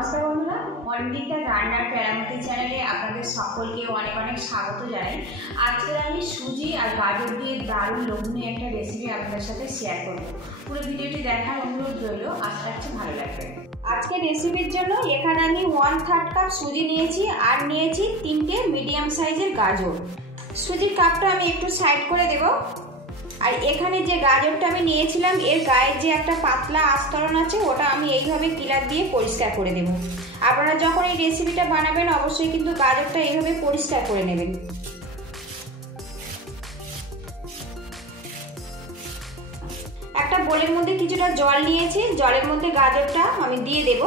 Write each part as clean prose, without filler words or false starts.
নমস্কার বন্ধুরা, অনিন্দিতা রান্নার কেরামতি চ্যানেলে আপনাদের সকলকে অনেক অনেক স্বাগত জানাই। আজকে আমি সুজি আর গাজর দিয়ে দারুণ লোভনীয় একটা রেসিপি আপনাদের সাথে শেয়ার করব। পুরো ভিডিওটি দেখার অনুরোধ রইল, আশা রাখছি ভালো লাগবে। আজকে রেসিপির জন্য এখানে আমি 1/3 কাপ সুজি নিয়েছি আর নিয়েছি 3টে মিডিয়াম সাইজের গাজর। সুজির কাপটা আমি একটু সাইড করে দেব। আর এখানে যে গাজরটা আমি নিয়েছিলাম এর গায়ে যে একটা পাতলা আস্তরণ আছে ওটা আমি এইভাবে কিলার দিয়ে পরিষ্কার করে দেব। আপনারা যখন এই রেসিপিটা বানাবেন অবশ্যই কিন্তু গাজরটা এইভাবে পরিষ্কার করে নেবেন। একটা বোলের মধ্যে কিছুটা জল নিয়েছি, জলের মধ্যে গাজরটা আমি দিয়ে দেব।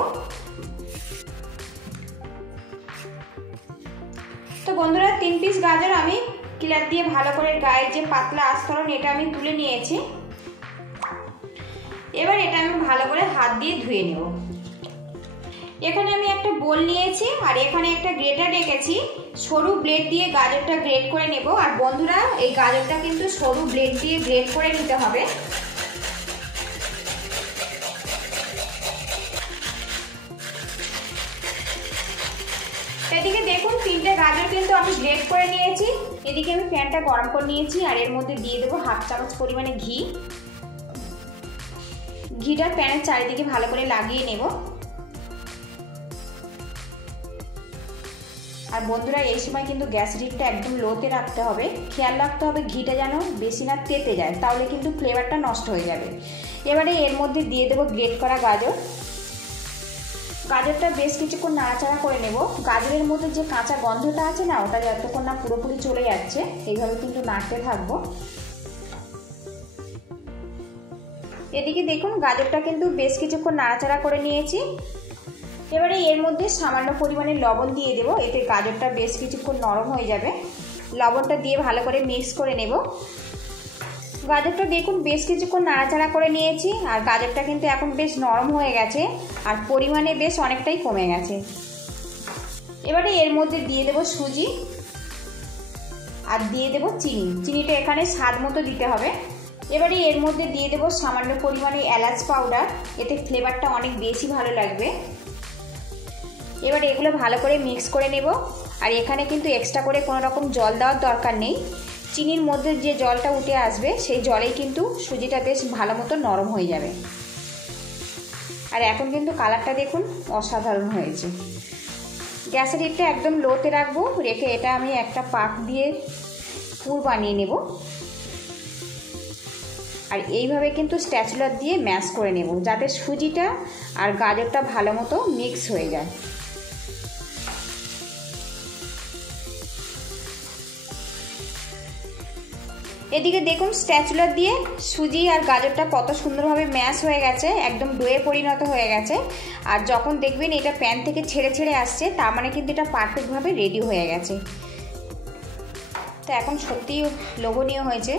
তো বন্ধুরা 3 পিস গাজর আমি কিলার দিয়ে ভালো করে গায়ের যে পাতলা আস্তরণ এটা আমি তুলে নিয়েছি। এবার এটা আমি ভালো করে হাত দিয়ে ধুয়ে নেব। এখানে আমি একটা বোল নিয়েছি আর এখানে একটা গ্রেটার রেখেছি। সরু ব্লেড দিয়ে গাজরটা গ্রেট করে নেব। আর বন্ধুরা এই গাজরটা কিন্তু সরু ব্লেড দিয়ে গ্রেট করে নিতে হবে। এদিকে দেখুন 3টে গাজর কিন্তু আমি গ্রেট করে নিয়েছি। এদিকে আমি প্যানটা গরম করে নিয়েছি আর এর মধ্যে দিয়ে দেবো 1/2 চামচ পরিমাণে ঘি। ঘিটা প্যানের চারিদিকে ভালো করে লাগিয়ে নেব। আর বন্ধুরা এই সময় কিন্তু গ্যাস হিটটা একদম লোতে রাখতে হবে। খেয়াল রাখতে হবে ঘিটা যেন বেশি না তেতে যায়, তাহলে কিন্তু ফ্লেভারটা নষ্ট হয়ে যাবে। এবারে এর মধ্যে দিয়ে দেবো গ্রেট করা গাজর। গাজরটা বেশ কিছুক্ষণ নাড়াচাড়া করে নেব। গাজরের মধ্যে যে কাঁচা গন্ধটা আছে না, ওটা যতক্ষণ না পুরোপুরি চলে যাচ্ছে এইভাবে কিন্তু নাড়তে থাকবো। এদিকে দেখুন গাজরটা কিন্তু বেশ কিছুক্ষণ নাড়াচাড়া করে নিয়েছি। এবারে এর মধ্যে সামান্য পরিমাণে লবণ দিয়ে দেব, এতে গাজরটা বেশ কিছুক্ষণ নরম হয়ে যাবে। লবণটা দিয়ে ভালো করে মিক্স করে নেব। গাজরটা দেখুন বেশ কিছুক্ষণ নাড়াচাড়া করে নিয়েছি আর গাজরটা কিন্তু এখন বেশ নরম হয়ে গেছে আর পরিমাণে বেশ অনেকটাই কমে গেছে। এবারে এর মধ্যে দিয়ে দেব সুজি আর দিয়ে দেব চিনি। চিনিটা এখানে স্বাদ মতো দিতে হবে। এবারে এর মধ্যে দিয়ে দেব সামান্য পরিমাণে এলাচ পাউডার, এতে ফ্লেভারটা অনেক বেশি ভালো লাগবে। এবারে এগুলো ভালো করে মিক্স করে নেব। আর এখানে কিন্তু এক্সট্রা করে কোনো রকম জল দেওয়ার দরকার নেই। চিনির মধ্যে যে জলটা উঠে আসবে সেই জলেই কিন্তু সুজিটা বেশ ভালো মতো নরম হয়ে যাবে। আর এখন কিন্তু কালারটা দেখুন অসাধারণ হয়েছে। গ্যাসের হিটটা একদম লোতে রাখবো, রেখে এটা আমি একটা পাক দিয়ে পুর বানিয়ে নেব। আর এইভাবে কিন্তু স্প্যাচুলার দিয়ে ম্যাশ করে নেব, যাতে সুজিটা আর গাজরটা ভালো মতো মিক্স হয়ে যায়। এদিকে দেখুন স্প্যাচুলার দিয়ে সুজি আর গাজরটা কত সুন্দরভাবে ম্যাশ হয়ে গেছে, একদম ডোয়ে পরিণত হয়ে গেছে। আর যখন দেখবেন এটা প্যান থেকে ছেড়ে ছেড়ে আসছে, তার মানে কিন্তু এটা পারফেক্টভাবে রেডি হয়ে গেছে। তো এখন সত্যিই লোভনীয় হয়েছে।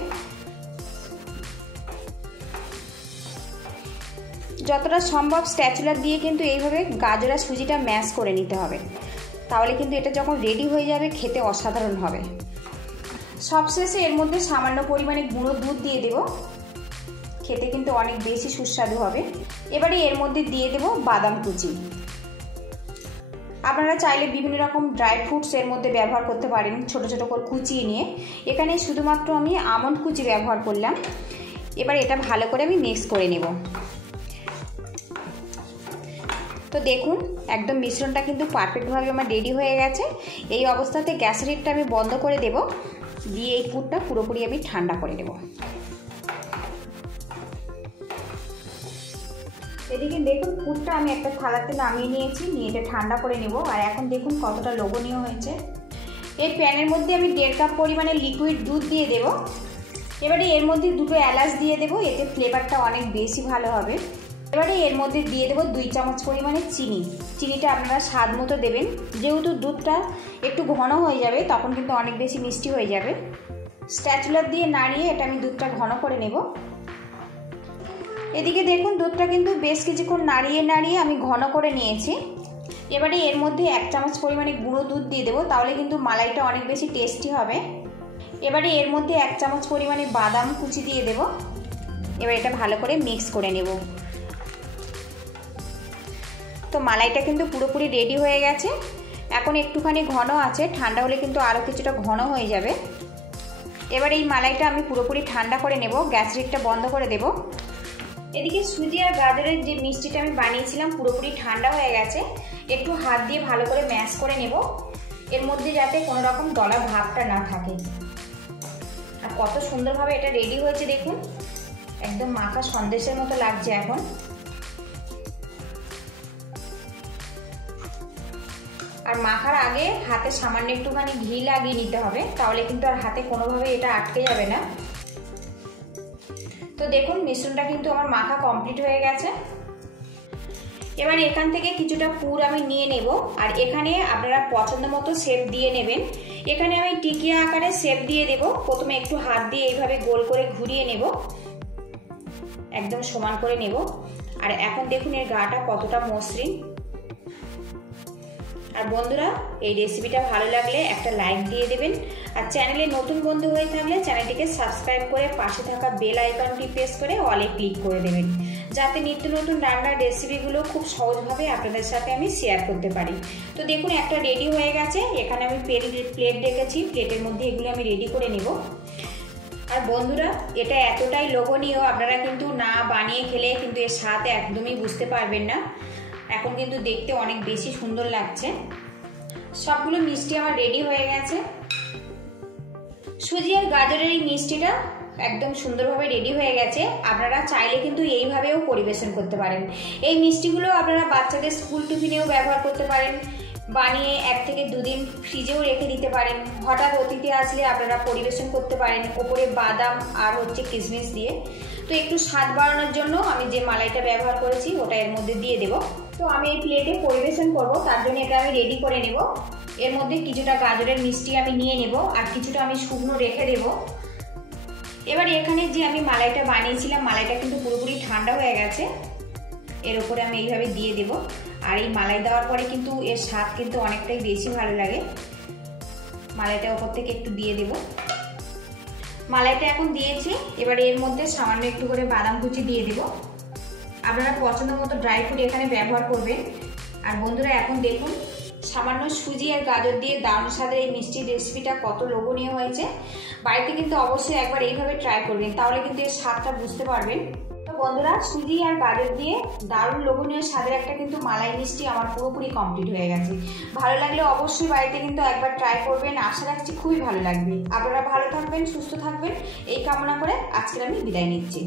যতটা সম্ভব স্প্যাচুলার দিয়ে কিন্তু এইভাবে গাজর আর সুজিটা ম্যাশ করে নিতে হবে, তাহলে কিন্তু এটা যখন রেডি হয়ে যাবে খেতে অসাধারণ হবে। সবশেষে এর মধ্যে সামান্য পরিমাণে গুঁড়ো দুধ দিয়ে দেব, খেতে কিন্তু অনেক বেশি সুস্বাদু হবে। এবারে এর মধ্যে দিয়ে দেব বাদাম কুচি। আপনারা চাইলে বিভিন্ন রকম ড্রাই ফ্রুটস এর মধ্যে ব্যবহার করতে পারেন, ছোট ছোট করে কুচিয়ে নিয়ে। এখানে শুধুমাত্র আমি আমন্ড কুচি ব্যবহার করলাম। এবার এটা ভালো করে আমি মিক্স করে নেব। তো দেখুন একদম মিশ্রণটা কিন্তু পারফেক্টভাবে আমার রেডি হয়ে গেছে। এই অবস্থাতে গ্যাসের হিটটা আমি বন্ধ করে দেব, দিয়ে এই পুরটা পুরোপুরি আমি ঠান্ডা করে নেব। এদিকে দেখুন পুরটা আমি একটা থালাতে নামিয়ে নিয়েছি, নিয়ে এটা ঠান্ডা করে নেব। আর এখন দেখুন কতটা লোভনীয় হয়েছে। এই প্যানের মধ্যে আমি 1.5 কাপ পরিমাণে লিকুইড দুধ দিয়ে দেব। এবারে এর মধ্যে 2টো এলাচ দিয়ে দেব, এতে ফ্লেভারটা অনেক বেশি ভালো হবে। এবারে এর মধ্যে দিয়ে দেবো 2 চামচ পরিমাণে চিনি। চিনিটা আপনারা স্বাদ মতো দেবেন, যেহেতু দুধটা একটু ঘন হয়ে যাবে তখন কিন্তু অনেক বেশি মিষ্টি হয়ে যাবে। স্প্যাচুলার দিয়ে নাড়িয়ে এটা আমি দুধটা ঘন করে নেব। এদিকে দেখুন দুধটা কিন্তু বেশ কিছুক্ষণ নাড়িয়ে নাড়িয়ে আমি ঘন করে নিয়েছি। এবারে এর মধ্যে 1 চামচ পরিমাণে গুঁড়ো দুধ দিয়ে দেবো, তাহলে কিন্তু মালাইটা অনেক বেশি টেস্টি হবে। এবারে এর মধ্যে 1 চামচ পরিমাণে বাদাম কুচি দিয়ে দেব। এবার এটা ভালো করে মিক্স করে নেব। তো মালাইটা কিন্তু পুরোপুরি রেডি হয়ে গেছে। এখন একটুখানি ঘন আছে, ঠান্ডা হলে কিন্তু আরও কিছুটা ঘন হয়ে যাবে। এবার এই মালাইটা আমি পুরোপুরি ঠান্ডা করে নেব, গ্যাস লিডটা বন্ধ করে দেব। এদিকে সুজি আর গাজরের যে মিষ্টিটা আমি বানিয়েছিলাম পুরোপুরি ঠান্ডা হয়ে গেছে। একটু হাত দিয়ে ভালো করে ম্যাশ করে নেব, এর মধ্যে যাতে কোনো রকম দলা ভাবটা না থাকে। আর কত সুন্দরভাবে এটা রেডি হয়েছে দেখুন, একদম মাখা সন্দেশের মতো লাগছে এখন। আর মাখার আগে হাতে সামান্য একটুখানি ঘি লাগিয়ে নিতে হবে, তাহলে কিন্তু আর হাতে কোনোভাবে এটা আটকে যাবে না। তো দেখুন মিশ্রণটা কিন্তু আমার মাখা কমপ্লিট হয়ে গেছে। এবার এখান থেকে কিছুটা পুর আমি নিয়ে নেব, আর এখানে আপনারা পছন্দ মতো শেপ দিয়ে নেবেন। এখানে আমি টিকিয়া আকারে শেপ দিয়ে দেব। প্রথমে একটু হাত দিয়ে এইভাবে গোল করে ঘুরিয়ে নেব, একদম সমান করে নেব। আর এখন দেখুন এর গাটা কতটা মসৃণ। আর বন্ধুরা, এই রেসিপিটা ভালো লাগলে একটা লাইক দিয়ে দেবেন, আর চ্যানেলে নতুন বন্ধু হয়ে থাকলে চ্যানেলটিকে সাবস্ক্রাইব করে পাশে থাকা বেল আইকনটি প্রেস করে অলে ক্লিক করে দেবেন, যাতে নিত্য নতুন রান্নার রেসিপিগুলো খুব সহজভাবে আপনাদের সাথে আমি শেয়ার করতে পারি। তো দেখুন একটা রেডি হয়ে গেছে। এখানে আমি প্লেট রেখেছি, প্লেটের মধ্যে এগুলো আমি রেডি করে নেব। আর বন্ধুরা, এটা এতটাই লোভনীয়, আপনারা কিন্তু না বানিয়ে খেলে কিন্তু এর স্বাদ একদমই বুঝতে পারবেন না। এখন কিন্তু দেখতে অনেক বেশি সুন্দর লাগছে। সবগুলো মিষ্টি আমার রেডি হয়ে গেছে। সুজি আর গাজরের এই মিষ্টিটা একদম সুন্দরভাবে রেডি হয়ে গেছে। আপনারা চাইলে কিন্তু এইভাবেও পরিবেশন করতে পারেন। এই মিষ্টিগুলো আপনারা বাচ্চাদের স্কুল টিফিনেও ব্যবহার করতে পারেন, বানিয়ে 1 থেকে 2 দিন ফ্রিজেও রেখে দিতে পারেন। হঠাৎ অতিথি আসলে আপনারা পরিবেশন করতে পারেন ওপরে বাদাম আর কিশমিশ দিয়ে। তো একটু স্বাদ বাড়ানোর জন্য আমি যে মালাইটা ব্যবহার করেছি ওটা এর মধ্যে দিয়ে দেব। তো আমি এই প্লেটে পরিবেশন করব, তার জন্য এটা আমি রেডি করে নেব। এর মধ্যে কিছুটা গাজরের মিষ্টি আমি নিয়ে নেব, আর কিছুটা আমি শুকনো রেখে দেব। এবার এখানে যে আমি মালাইটা বানিয়েছিলাম, মালাইটা কিন্তু পুরোপুরি ঠান্ডা হয়ে গেছে। এর উপরে আমি এইভাবে দিয়ে দেব। আর এই মালাই দেওয়ার পরে কিন্তু এর স্বাদ কিন্তু অনেকটাই বেশি ভালো লাগে। মালাইটা ওপর থেকে একটু দিয়ে দেব। মালাইটা এখন দিয়েছি। এবার এর মধ্যে সামান্য একটু করে বাদাম কুচি দিয়ে দেব। আপনারা পছন্দ মতো ড্রাই ফ্রুট এখানে ব্যবহার করবেন। আর বন্ধুরা, এখন দেখুন সামান্য সুজি আর গাজর দিয়ে দারুণ স্বাদের এই মিষ্টির রেসিপিটা কত লোভনীয় হয়েছে। বাড়িতে কিন্তু অবশ্যই একবার এইভাবে ট্রাই করবেন, তাহলে কিন্তু এর স্বাদটা বুঝতে পারবেন। তো বন্ধুরা, সুজি আর গাজর দিয়ে দারুণ লোভনীয় স্বাদের একটা কিন্তু মালাই মিষ্টি আমার পুরোপুরি কমপ্লিট হয়ে গেছে। ভালো লাগলে অবশ্যই বাড়িতে কিন্তু একবার ট্রাই করবেন, আশা রাখছি খুবই ভালো লাগবে। আপনারা ভালো থাকবেন, সুস্থ থাকবেন এই কামনা করে আজকে আমি বিদায় নিচ্ছি।